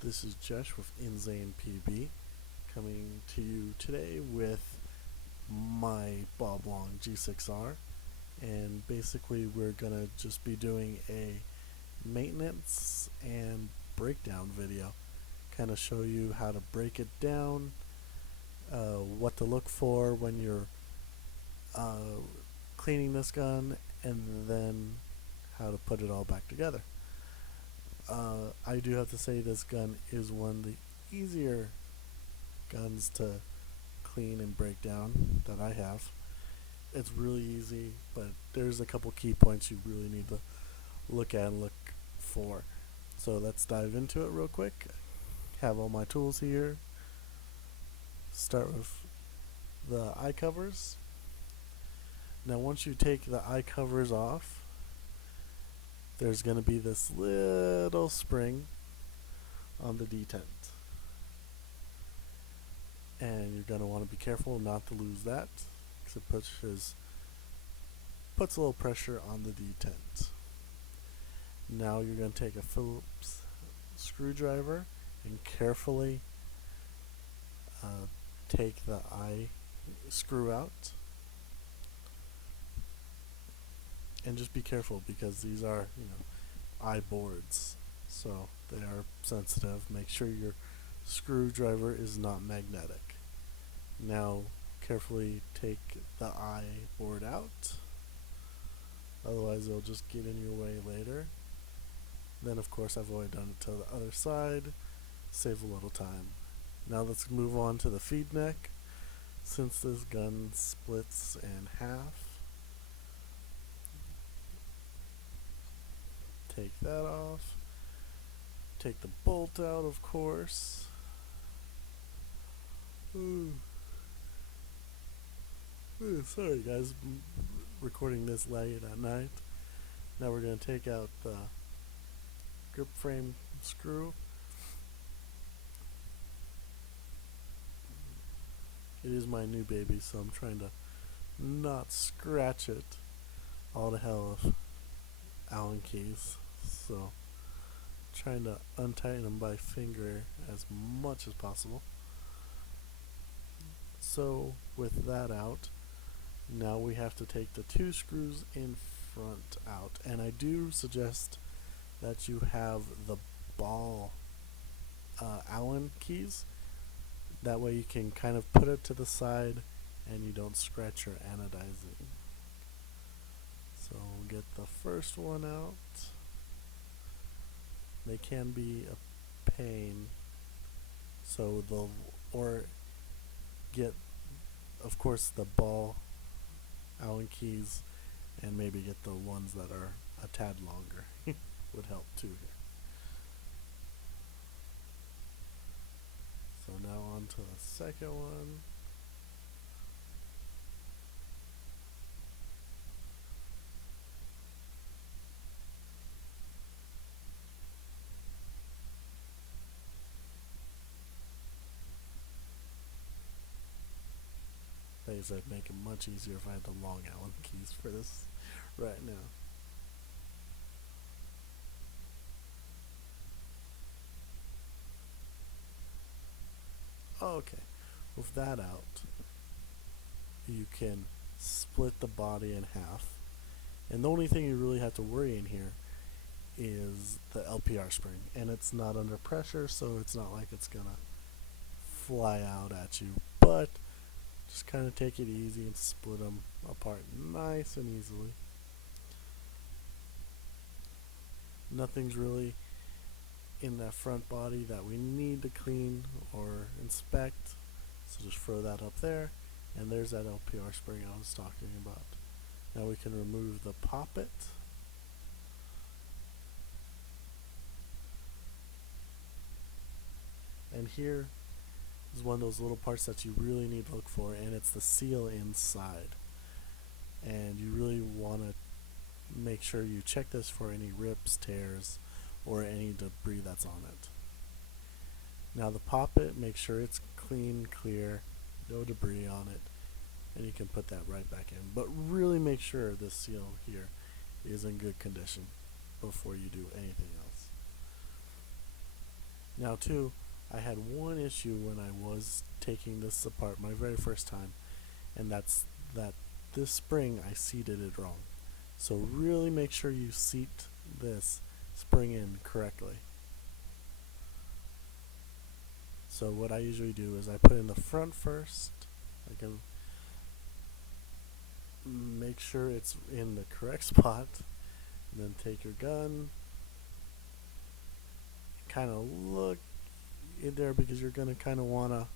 This is Jesh with Inzane PB coming to you today with my Bob Long G6R, and basically we're gonna just be doing a maintenance and breakdown video, kind of show you how to break it down, what to look for when you're cleaning this gun, and then how to put it all back together. I do have to say this gun is one of the easier guns to clean and break down that I have. It's really easy, but there's a couple key points you really need to look at and look for. So let's dive into it real quick. Have all my tools here. Start with the eye covers. Now once you take the eye covers off, there's going to be this little spring on the detent, and you're going to want to be careful not to lose that because it puts a little pressure on the detent. Now you're going to take a Phillips screwdriver and carefully take the eye screw out. And just be careful because these are, eye boards, so they are sensitive. Make sure your screwdriver is not magnetic. Now carefully take the eye board out, otherwise it'll just get in your way later. Then of course I've already done it to the other side, save a little time. Now let's move on to the feed neck. Since this gun splits in half, take that off. Take the bolt out, of course. Sorry guys, recording this late at night. Now we're going to take out the grip frame screw. It is my new baby, so I'm trying to not scratch it all to hell with Allen keys. So trying to untighten them by finger as much as possible. So with that out, now we have to take the two screws in front out, and I do suggest that you have the ball Allen keys. That way you can kind of put it to the side and you don't scratch your anodizing. So we'll get the first one out. They can be a pain, so or get, of course, the ball Allen keys, and maybe get the ones that are a tad longer. Would help too here. So now on to the second one. Like I said, make it much easier if I had the long Allen keys for this right now. Okay, with that out, you can split the body in half, and the only thing you really have to worry in here is the LPR spring, and it's not under pressure, so it's not like it's gonna fly out at you, but just kind of take it easy and split them apart nice and easily. Nothing's really in that front body that we need to clean or inspect, so just throw that up there, and there's that LPR spring I was talking about. Now we can remove the poppet. And here is one of those little parts that you really need to look for, and it's the seal inside. And you really want to make sure you check this for any rips, tears, or any debris that's on it. Now the poppet, make sure it's clean, clear, no debris on it, and you can put that right back in. But really make sure this seal here is in good condition before you do anything else. Now too, I had one issue when I was taking this apart my very first time, and that's that this spring I seated it wrong. So really make sure you seat this spring in correctly. So what I usually do is I put in the front first. I can make sure it's in the correct spot, and then take your gun, kind of look in there because you're gonna kind of wanna.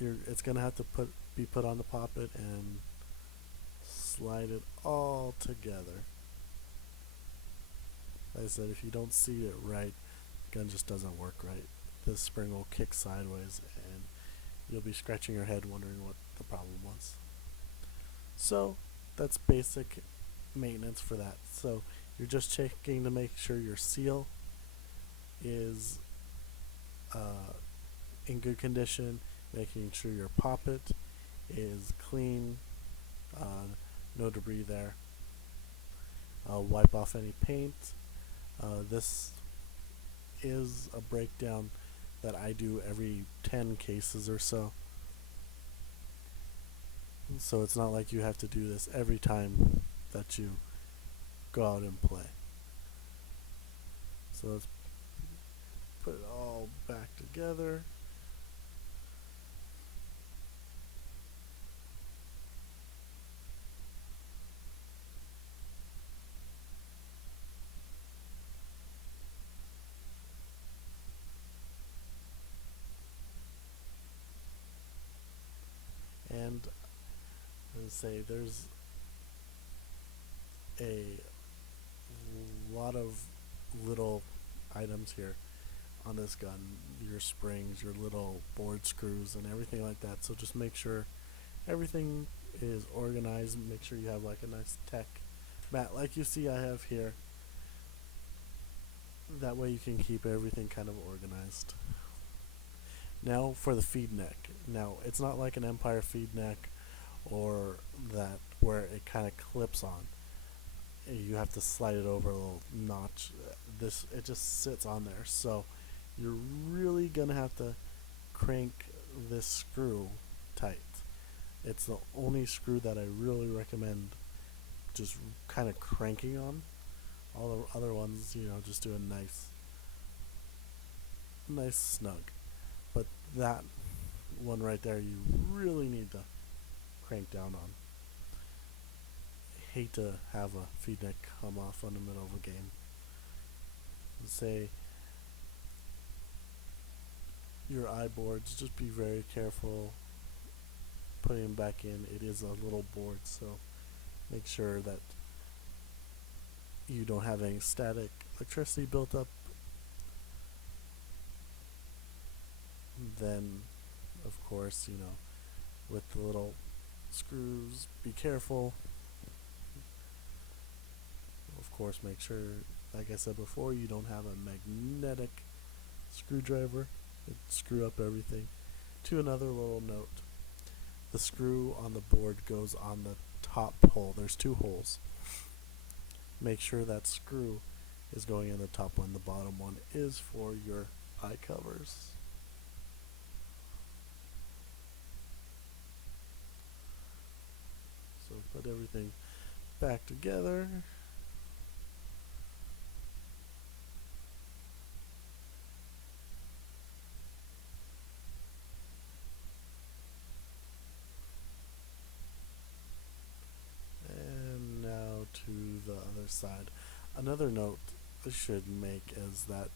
It's gonna have to be put on the poppet and slide it all together. Like I said, if you don't seat it right, the gun just doesn't work right. This spring will kick sideways, and you'll be scratching your head wondering what the problem was. So that's basic maintenance for that. So you're just checking to make sure your seal is in good condition, making sure your poppet is clean, no debris there. Wipe off any paint. This is a breakdown that I do every 10 cases or so. So it's not like you have to do this every time that you go out and play. So let's put it all back together. And let's say there's a lot of little items here on this gun, your springs, your little board screws, and everything like that. So just make sure everything is organized. Make sure you have like a nice tech mat like you see I have here. That way you can keep everything kind of organized. Now for the feed neck. Now it's not like an Empire feed neck or that where it kind of clips on. You have to slide it over a little notch. This it just sits on there. So you're really gonna have to crank this screw tight. It's the only screw that I really recommend just kind of cranking on. All the other ones, just do a nice snug. But that one right there, you really need to crank down on. Hate to have a feed neck come off in the middle of a game. Say your eye boards, just be very careful putting them back in. It is a little board, so make sure that you don't have any static electricity built up. Then, of course, with the little screws, be careful. Of course, make sure, like I said before, you don't have a magnetic screwdriver. It screw up everything. To another little note, the screw on the board goes on the top hole. There's two holes. Make sure that screw is going in the top one. The bottom one is for your eye covers. So put everything back together. And now to the other side. Another note I should make is that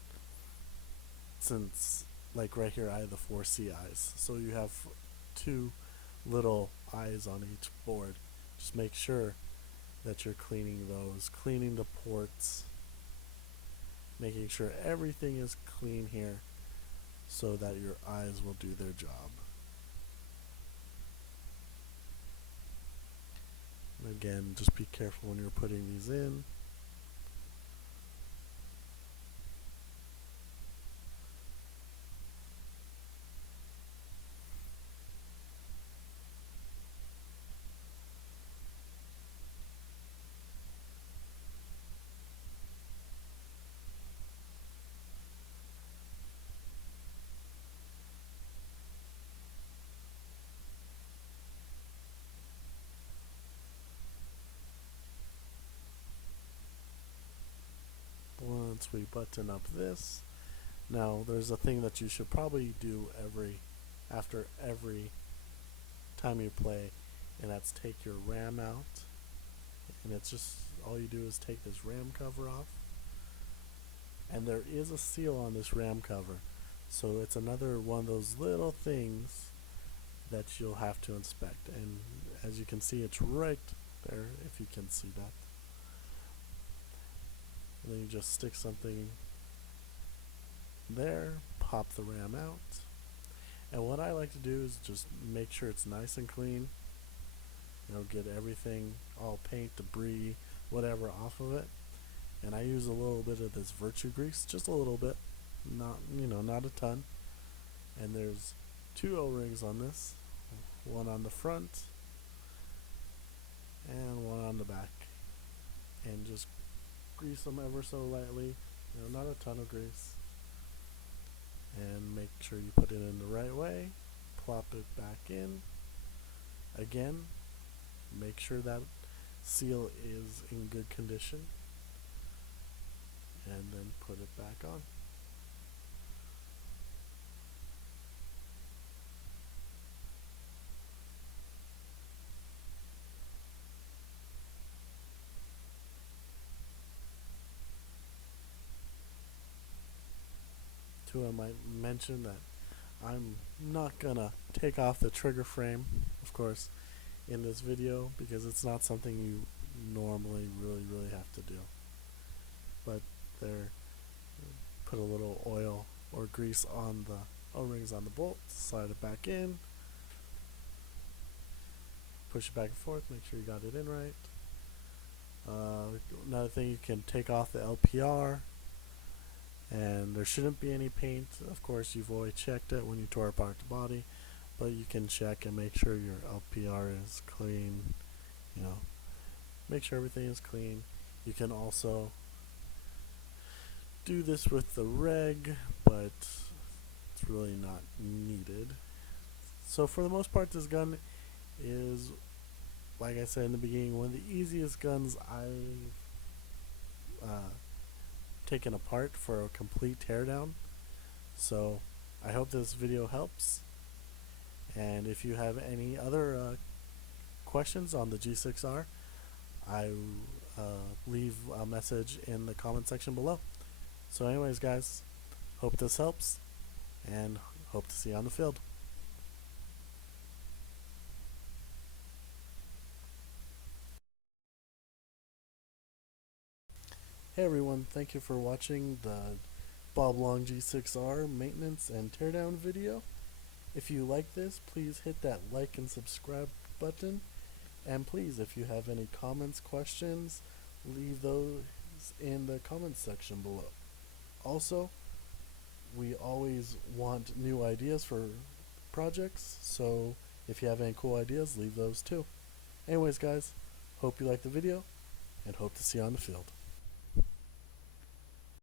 since, like right here, I have the 4C eyes, so you have two little eyes on each board. Just make sure that you're cleaning those, cleaning the ports, making sure everything is clean here so that your eyes will do their job. And again, just be careful when you're putting these in. once we button up this, now there's a thing that you should probably do after every time you play, and that's take your RAM out. And it's just all you do is take this RAM cover off, and there is a seal on this RAM cover, so it's another one of those little things that you'll have to inspect. And as you can see, it's right there, if you can see that. And then you just stick something there, pop the RAM out, and what I like to do is just make sure it's nice and clean. You know, get everything, all paint, debris, whatever off of it. And I use a little bit of this Virtue grease, just a little bit, not a ton. And there's 2 O-rings on this, one on the front and one on the back. And just grease them ever so lightly, not a ton of grease. And make sure you put it in the right way, plop it back in. Again, make sure that seal is in good condition, and then put it back on. I might mention that I'm not gonna take off the trigger frame, of course, in this video, because it's not something you normally really have to do. But there, put a little oil or grease on the O-rings on the bolt, slide it back in, push it back and forth, make sure you got it in right. Another thing, you can take off the LPR, and there shouldn't be any paint. Of course, you've always checked it when you tore apart the body, but you can check and make sure your LPR is clean. Make sure everything is clean. You can also do this with the reg, but it's really not needed. So for the most part, this gun is, like I said in the beginning, one of the easiest guns I've taken apart for a complete teardown. So I hope this video helps, and if you have any other questions on the G6R, I leave a message in the comment section below. So anyways, guys, hope this helps, and hope to see you on the field. Hey everyone, thank you for watching the Bob Long G6R maintenance and teardown video. If you like this, please hit that like and subscribe button, and please, if you have any comments, questions, leave those in the comments section below. Also, we always want new ideas for projects, so if you have any cool ideas, leave those too. Anyways, guys, hope you liked the video, and hope to see you on the field.